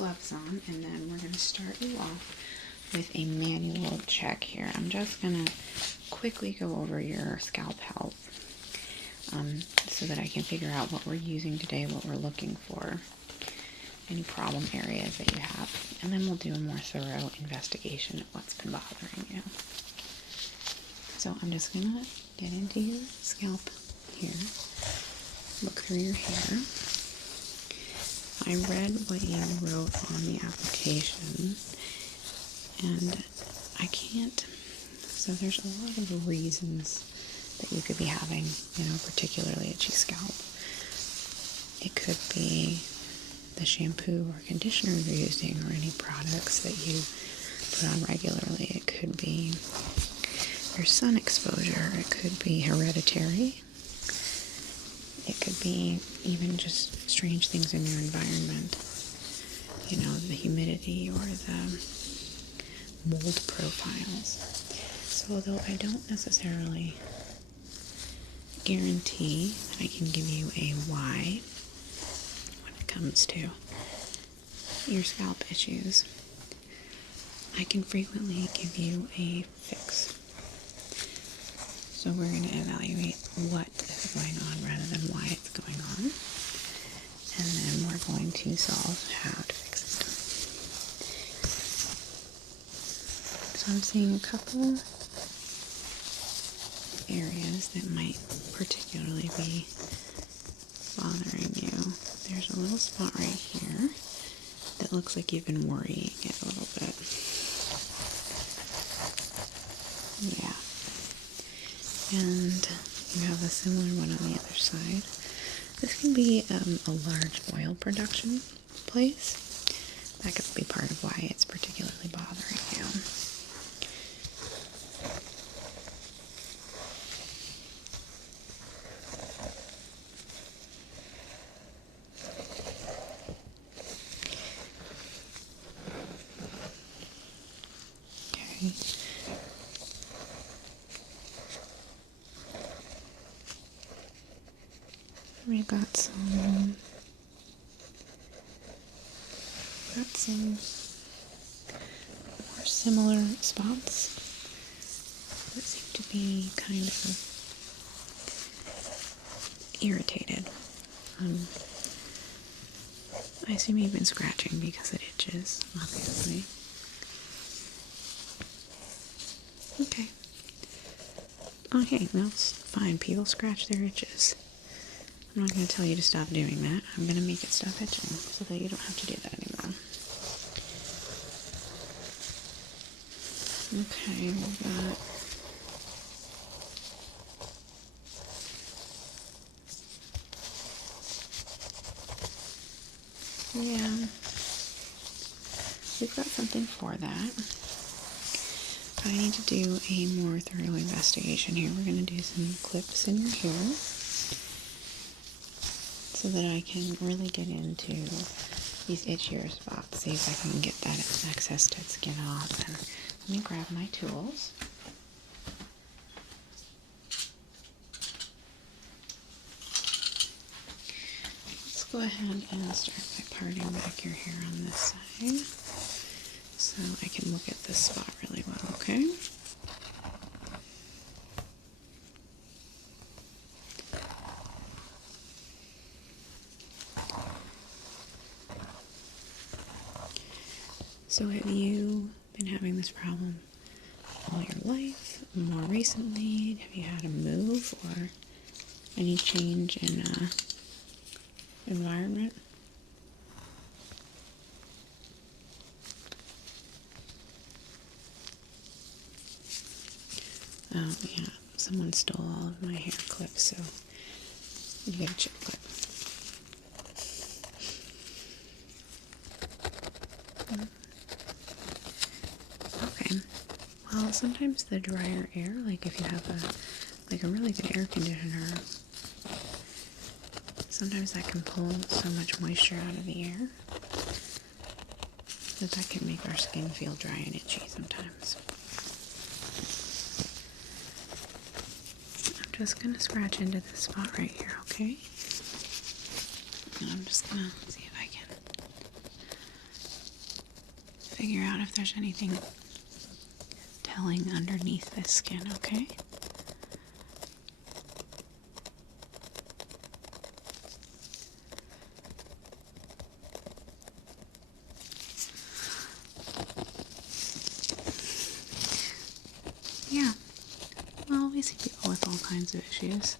gloves on, and then we're going to start you off with a manual check here. I'm just going to quickly go over your scalp health so that I can figure out what we're using today, what we're looking for, any problem areas that you have, and then we'll do a more thorough investigation of what's been bothering you. So I'm just going to get into your scalp here, look through your hair. I read what you wrote on the application, and I can't, so there's a lot of reasons that you could be having, particularly itchy scalp. It could be the shampoo or conditioner you're using, or any products that you put on regularly. It could be your sun exposure. It could be hereditary. It could be even just strange things in your environment. The humidity or the mold profiles. So although I don't necessarily guarantee that I can give you a why when it comes to your scalp issues, I can frequently give you a fix. So we're going to evaluate what is going on rather than why it's going on, and then we're going to solve how to fix it. So I'm seeing a couple areas that might particularly be bothering you. There's a little spot right here that looks like you've been worrying it a little bit. Yeah. And you have a similar one on the other side. This can be a large oil production place. That could be part of why it's particularly bothering you. Okay. We've got some more similar spots that seem to be kind of irritated. I assume you've been scratching because it itches, obviously. Okay. Okay, that's fine. People scratch their itches. I'm not going to tell you to stop doing that. I'm going to make it stop itching so that you don't have to do that anymore. Okay, we've got we've got something for that. I need to do a more thorough investigation here. We're going to do some clips in your hair so that I can really get into these itchier spots, see if I can get that excess dead skin off. And let me grab my tools. Let's go ahead and start by parting back your hair on this side so I can look at this spot really well, okay? So have you been having this problem all your life, more recently? Have you had a move or any change in environment? Oh yeah, someone stole all of my hair clips, so you get a chip clip. Okay. Well, sometimes the drier air, like if you have a really good air conditioner, sometimes that can pull so much moisture out of the air that can make our skin feel dry and itchy sometimes. I'm just going to scratch into this spot right here, okay? And I'm just going to see if I can figure out if there's anything telling underneath this skin, okay? Yeah. Well, we see people with all kinds of issues.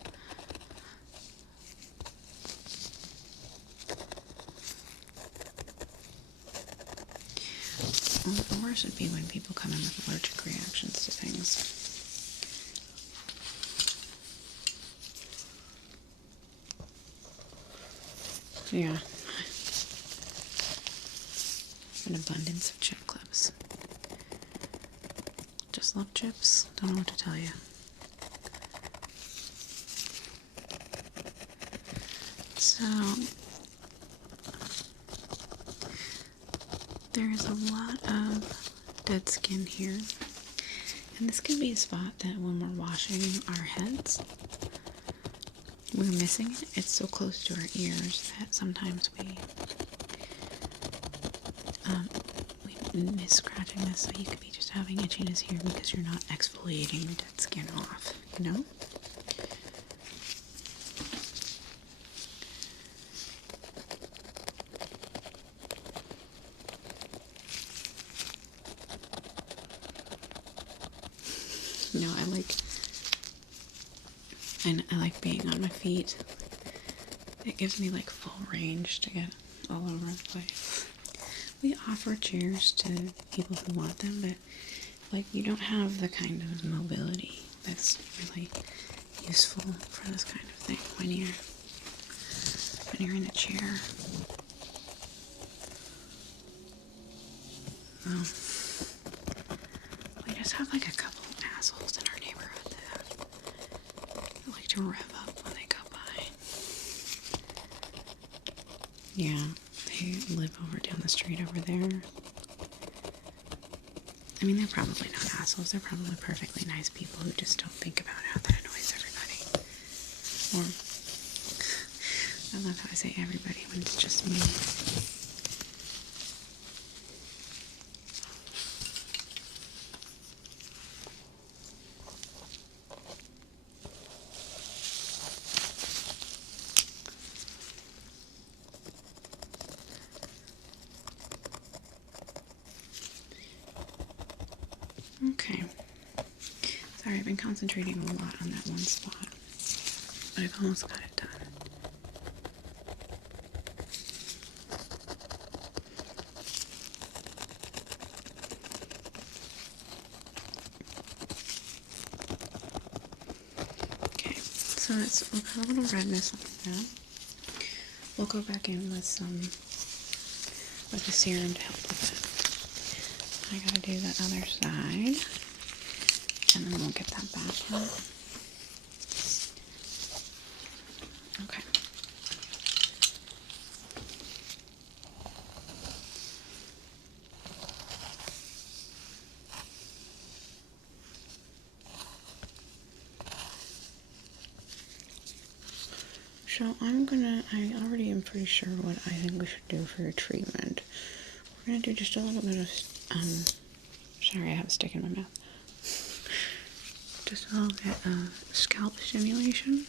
Well, the worst would be when people come in with allergic reactions to things. Yeah. An abundance of chip clips. Just love chips. Don't know what to tell you. So, there is a lot of dead skin here. And this can be a spot that when we're washing our heads, we're missing it. It's so close to our ears that sometimes we miss scratching this, so you could be just having itchiness here because you're not exfoliating your dead skin off, you know? No, I like being on my feet. It gives me like full range to get all over the place. We offer chairs to people who want them, but like you don't have the kind of mobility that's really useful for this kind of thing when you're in a chair. We just have like a couple of assholes in our neighborhood that like to rev up when they go by. Yeah, they live down the street over there. I mean, they're probably not assholes. They're probably perfectly nice people who just don't think about how that annoys everybody. Or, I love how I say everybody when it's just me. Okay. Sorry, I've been concentrating a lot on that one spot, but I've almost got it done. Okay, so we've got a little redness on that. We'll go back in with a serum to help with it. I gotta do the other side, and then we'll get that back in. Okay. So I already am pretty sure what I think we should do for your treatment. We're gonna do just a little bit of, sorry, I have a stick in my mouth. Just a little bit of scalp stimulation.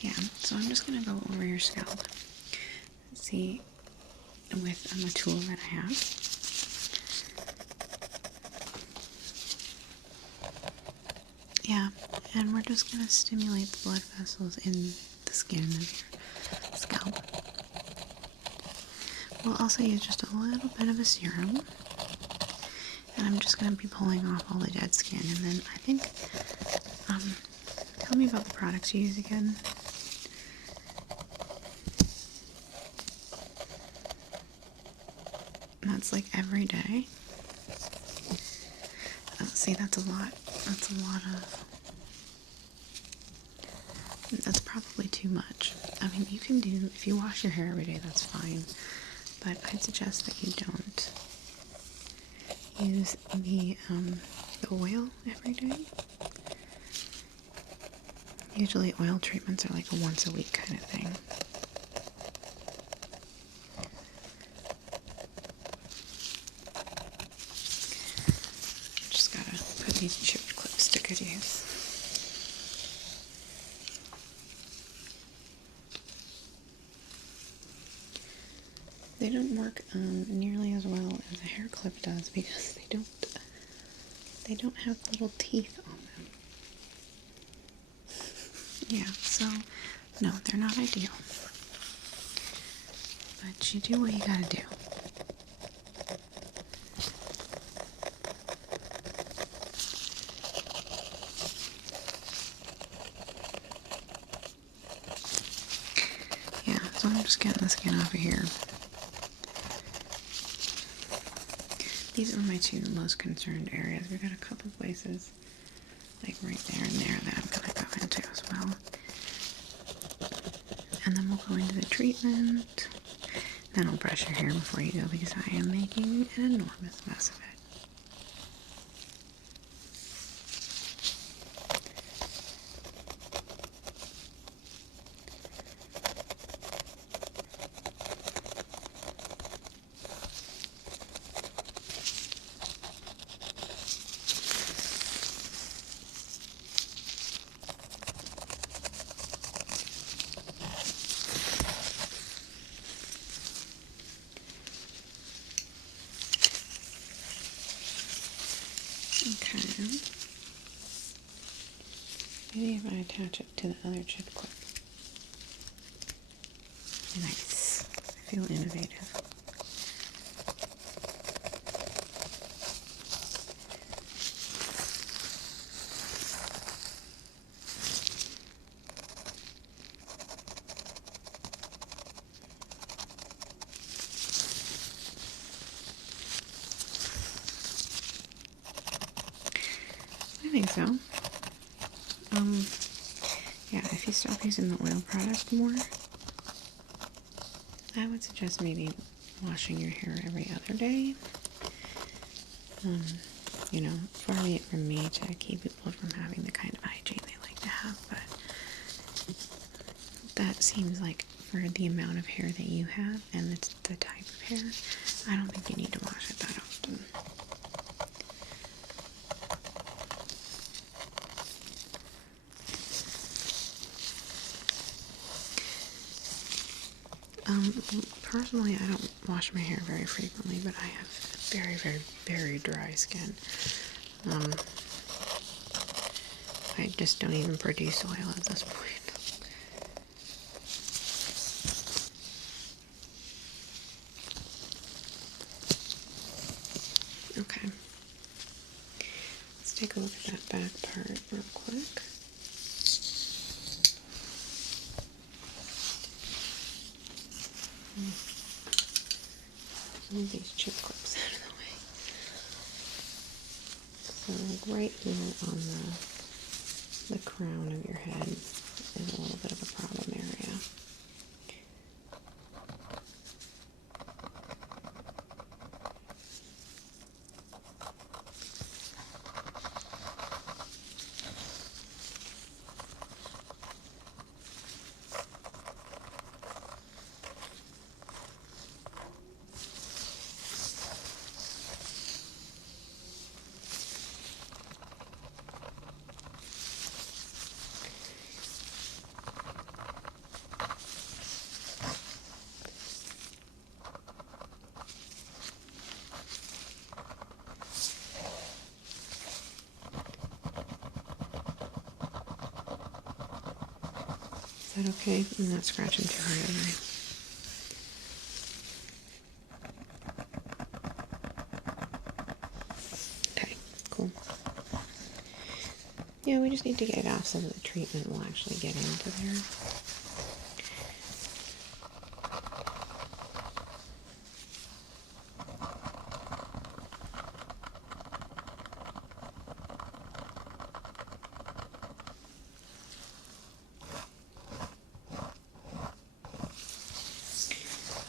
Yeah, so I'm just gonna go over your scalp. See, with a tool that I have. Yeah, and we're just gonna stimulate the blood vessels in the skin of your scalp. We'll also use just a little bit of a serum, and I'm just going to be pulling off all the dead skin, and then I think, tell me about the products you use again. That's like every day. See, that's a lot of, that's probably too much. I mean, you can do, if you wash your hair every day, that's fine. But I'd suggest that you don't use the oil every day. Usually oil treatments are like a once a week kind of thing. they don't work nearly as well as a hair clip does because they don't have little teeth on them. Yeah, so no, they're not ideal. But you do what you gotta do. Yeah, so I'm just getting the skin off of here. These are my two most concerned areas. We've got a couple places, like right there and there, that I'm going to go into as well. And then we'll go into the treatment. Then I'll brush your hair before you go because I am making an enormous mess of it. Okay. Maybe if I attach it to the other chip clip. Nice. I feel innovative. I think so. Yeah, if you stop using the oil product more, I would suggest maybe washing your hair every other day. You know, far be it from me to keep people from having the kind of hygiene they like to have, but that seems like for the amount of hair that you have and the type of hair, I don't think you need to wash it that often. Personally, I don't wash my hair very frequently, but I have very, very, very dry skin. I just don't even produce oil at this point. Okay. Let's take a look at that back part real quick. Move these chip clips out of the way. So, like right here on the crown of your head is a little bit of a problem area. Is that okay? I'm not scratching too hard, am I? Okay, cool. Yeah, we just need to get it off so that the treatment will actually get into there.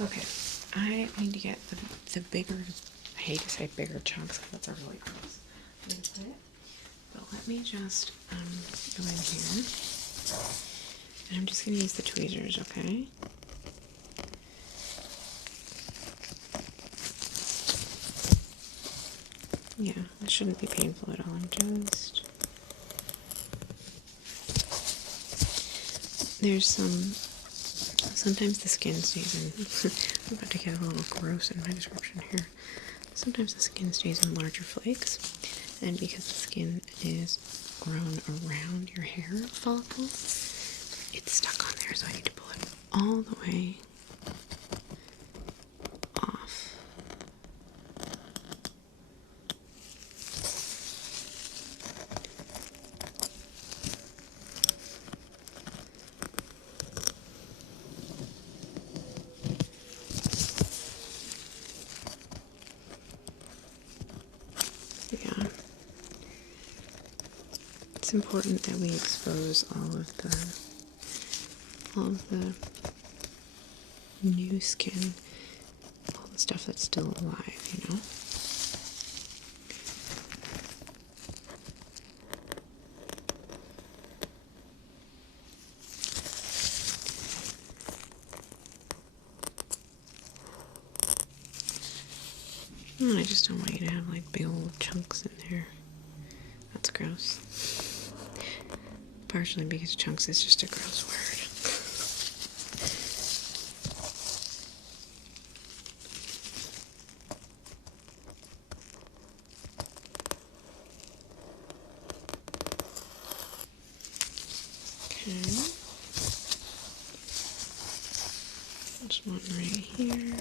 Okay, I need to get the bigger, I hate to say bigger chunks because that's a really gross way to put it, but let me just go in here, and I'm just going to use the tweezers, okay? Yeah, it shouldn't be painful at all, there's some Sometimes the skin stays in, I'm about to get a little gross in my description here. Sometimes the skin stays in larger flakes, and because the skin is grown around your hair follicle, it's stuck on there, so I need to pull it all the way off. Yeah. It's important that we expose all of the new skin, all the stuff that's still alive, you know? And I just don't want you to have like big old chunks in there. That's gross. Partially because chunks is just a gross word. Okay. There's one right here.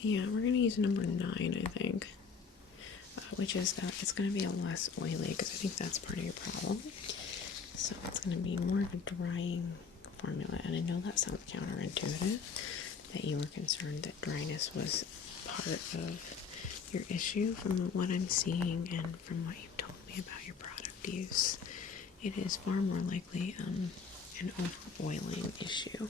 Yeah, we're going to use number 9, I think, which is, it's going to be a less oily, because I think that's part of your problem. So it's going to be more of a drying formula, and I know that sounds counterintuitive, that you were concerned that dryness was part of your issue. From what I'm seeing and from what you've told me about your product use, it is far more likely an over-oiling issue.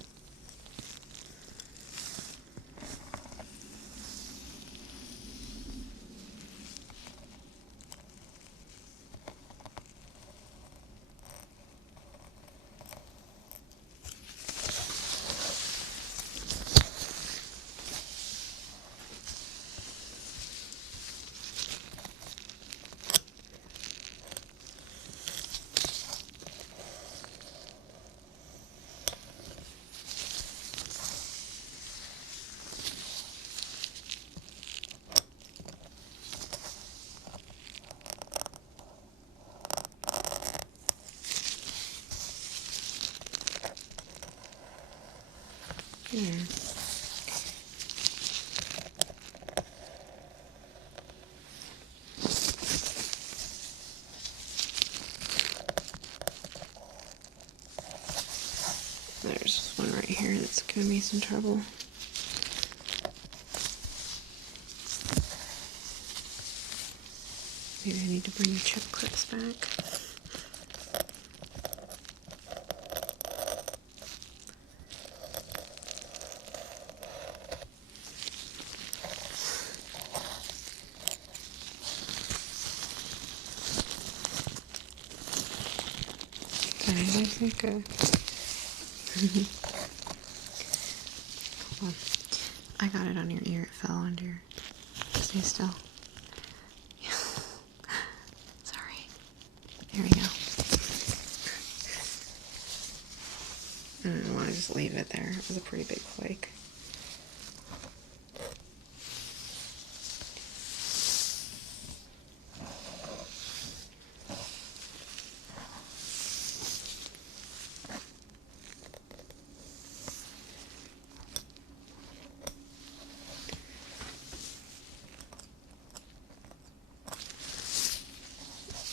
There. There's one right here that's giving me some trouble. Maybe I need to bring the chip clips back. I think hold on. I got it on your ear. It fell onto your. Stay still. Yeah. Sorry. There we go. I don't want to just leave it there. It was a pretty big flake.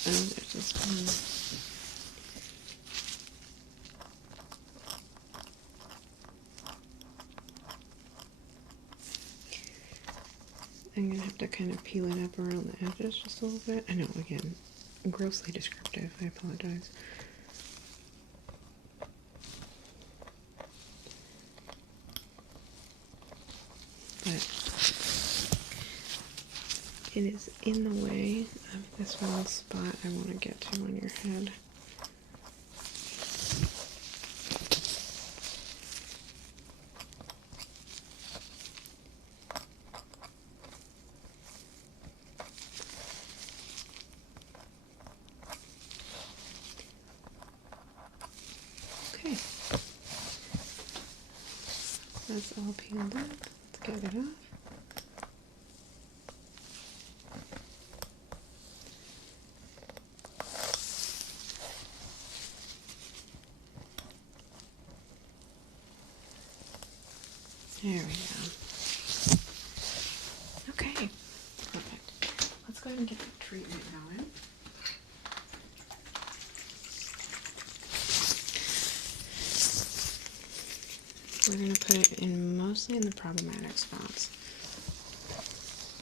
Oh, there's this one. I'm gonna have to kind of peel it up around the edges just a little bit. I know, again, grossly descriptive. I apologize. But it is in the way of this one spot I want to get to on your head. Okay, that's all peeled up. Let's get it off. There we go. Okay, perfect. Let's go ahead and get the treatment going. We're going to put it in mostly in the problematic spots.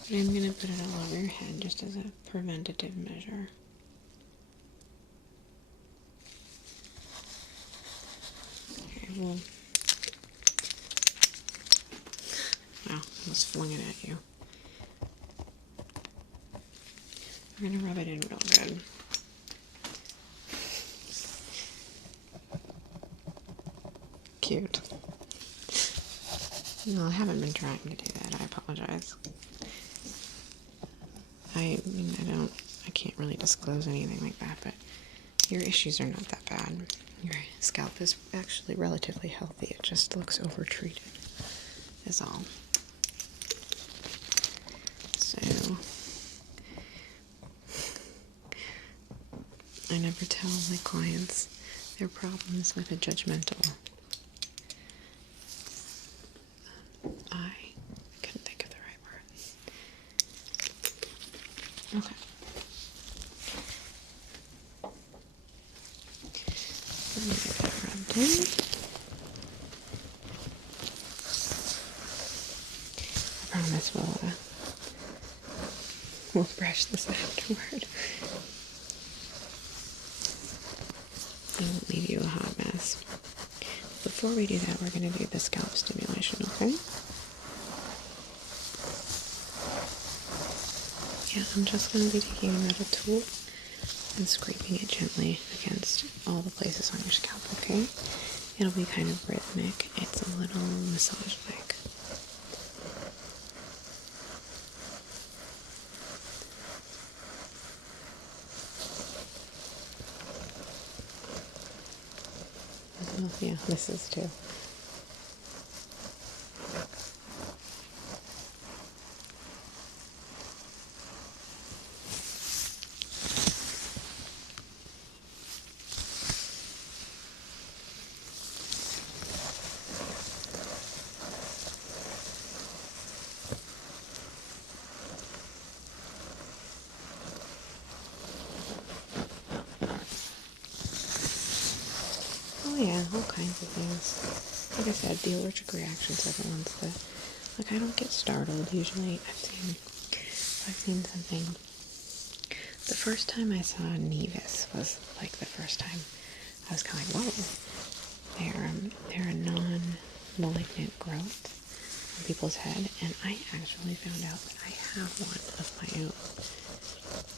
But I'm going to put it all over your head just as a preventative measure. Okay, well, wow, I almost flung it at you. We're going to rub it in real good. Cute. No, I haven't been trying to do that. I apologize. I mean, I can't really disclose anything like that, but your issues are not that bad. Your scalp is actually relatively healthy. It just looks overtreated, is all. So, I never tell my clients their problems with a judgmental eye. I couldn't think of the right word. Okay. Let me get that rubbed in. I promise we'll brush this afterward. I won't leave you a hot mess. Before we do that, we're going to do the scalp stimulation, okay? Yeah, I'm just going to be taking a metal tool and scraping it gently against all the places on your scalp, okay? It'll be kind of rhythmic. It's a little massage-like. Yeah, this is too. Yeah, all kinds of things. Like I said, the allergic reactions are the ones that, like, I don't get startled usually. I've seen something. The first time I saw Nevis was like the first time I was kind of like, whoa, they're a non-malignant growth on people's head, and I actually found out that I have one of my own.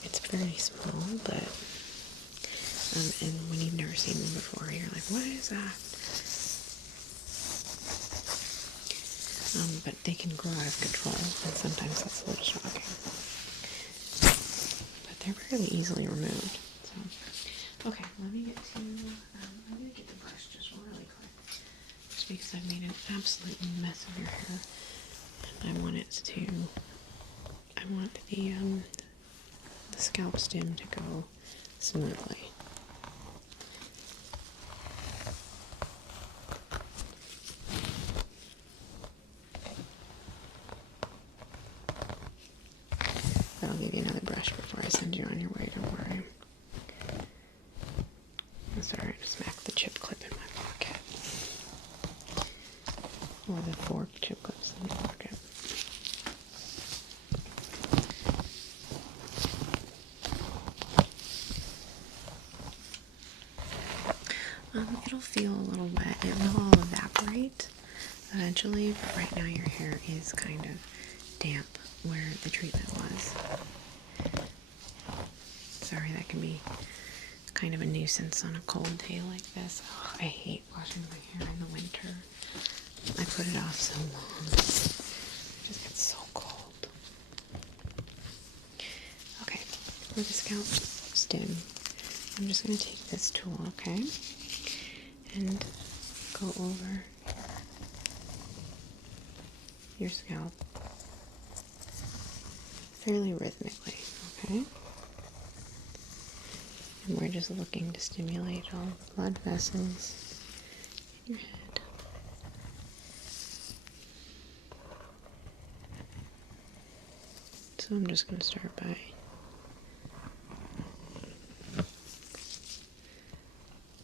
It's very small, but and when you've never seen them before, you're like, what is that? But they can grow out of control, and sometimes that's a little shocking. But they're fairly easily removed. So, okay, let me get to, I'm going to get the brush just really quick. Just because I've made an absolute mess of your hair. And I want the scalp stim to go smoothly. I'll give you another brush before I send you on your way, don't worry. That's alright, I smacked the chip clip in my pocket. Or the 4 chip clips in my pocket. it'll feel a little wet. It will all evaporate eventually, but right now your hair is kind of damp where the treatment was. Sorry, that can be kind of a nuisance on a cold day like this. Oh, I hate washing my hair in the winter. I put it off so long. It just gets so cold. Okay, for the Scalp Stim, I'm just going to take this tool, okay? And go over your scalp fairly rhythmically, okay? And we're just looking to stimulate all the blood vessels in your head. So I'm just going to start by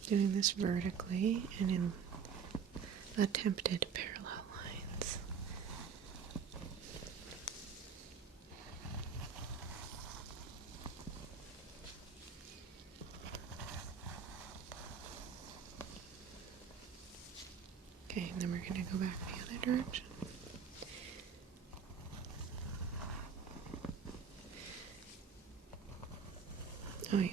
doing this vertically and in attempted parallel lines. Okay, and then we're going to go back the other direction. Oh yeah.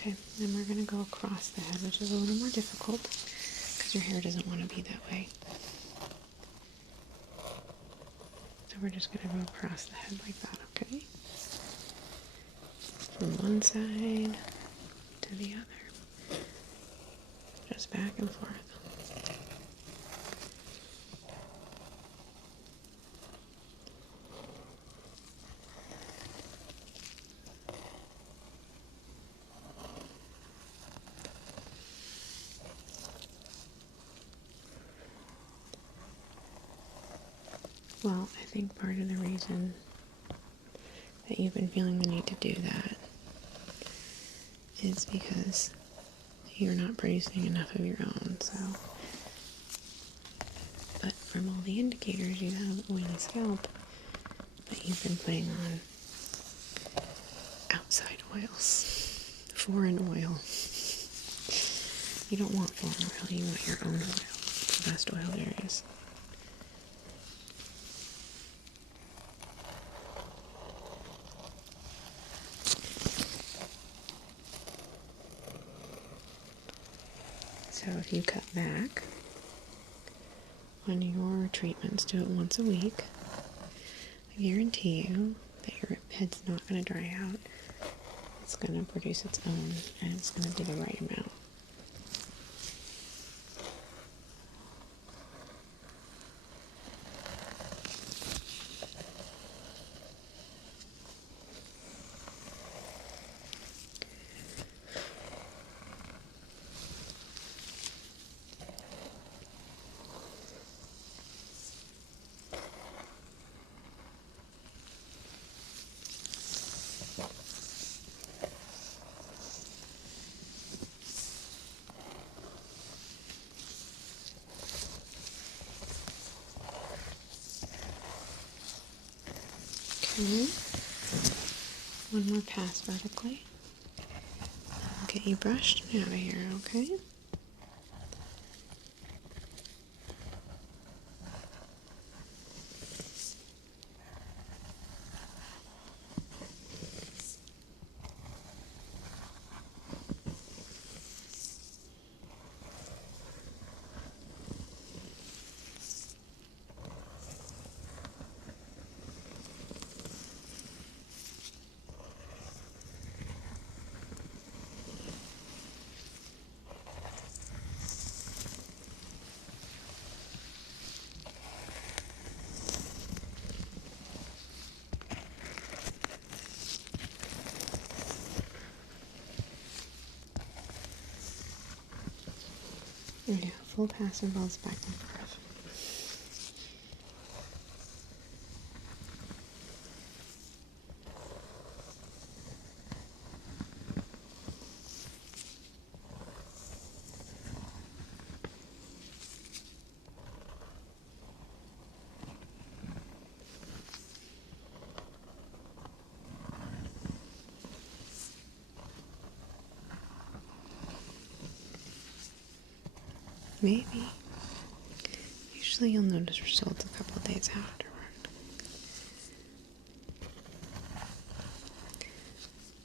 Okay, then we're going to go across the head, which is a little more difficult because your hair doesn't want to be that way. So we're just going to go across the head like that, okay? From one side to the other. Just back and forth. Well, I think part of the reason that you've been feeling the need to do that is because you're not producing enough of your own, so. But from all the indicators, you have an oily scalp that you've been putting on outside oils, foreign oil. You don't want foreign oil, you want your own oil. It's the best oil there is. So if you cut back on your treatments, do it once a week, I guarantee you that your head's not going to dry out. It's going to produce its own, and it's going to do the right amount. Okay, one more pass vertically. I'll get you brushed and out of here, okay? Yeah, full pass involves back and forth. Maybe. Usually you'll notice results a couple of days afterward.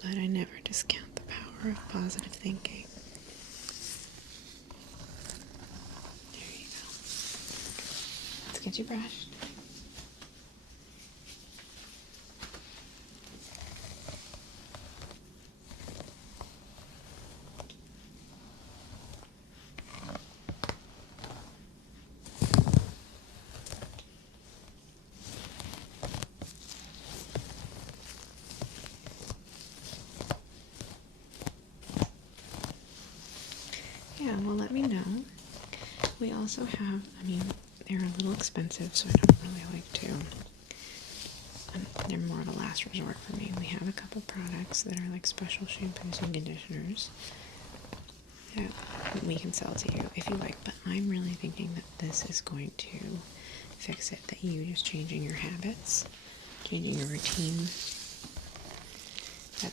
But I never discount the power of positive thinking. There you go. Let's get you brushed. Yeah, well, let me know. We also have, I mean, they're a little expensive, so I don't really like to. They're more of a last resort for me. We have a couple products that are like special shampoos and conditioners that we can sell to you if you like, but I'm really thinking that this is going to fix it, that you just changing your habits, changing your routine,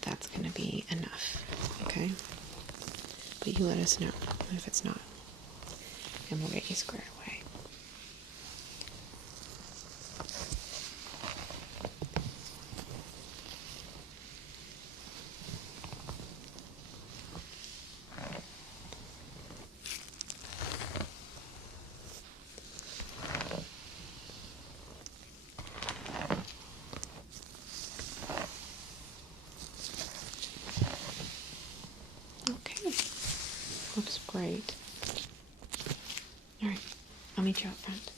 that's going to be enough, okay? But you let us know if it's not, and we'll get you squared away. Okay, looks great. All right, I'll meet you out front.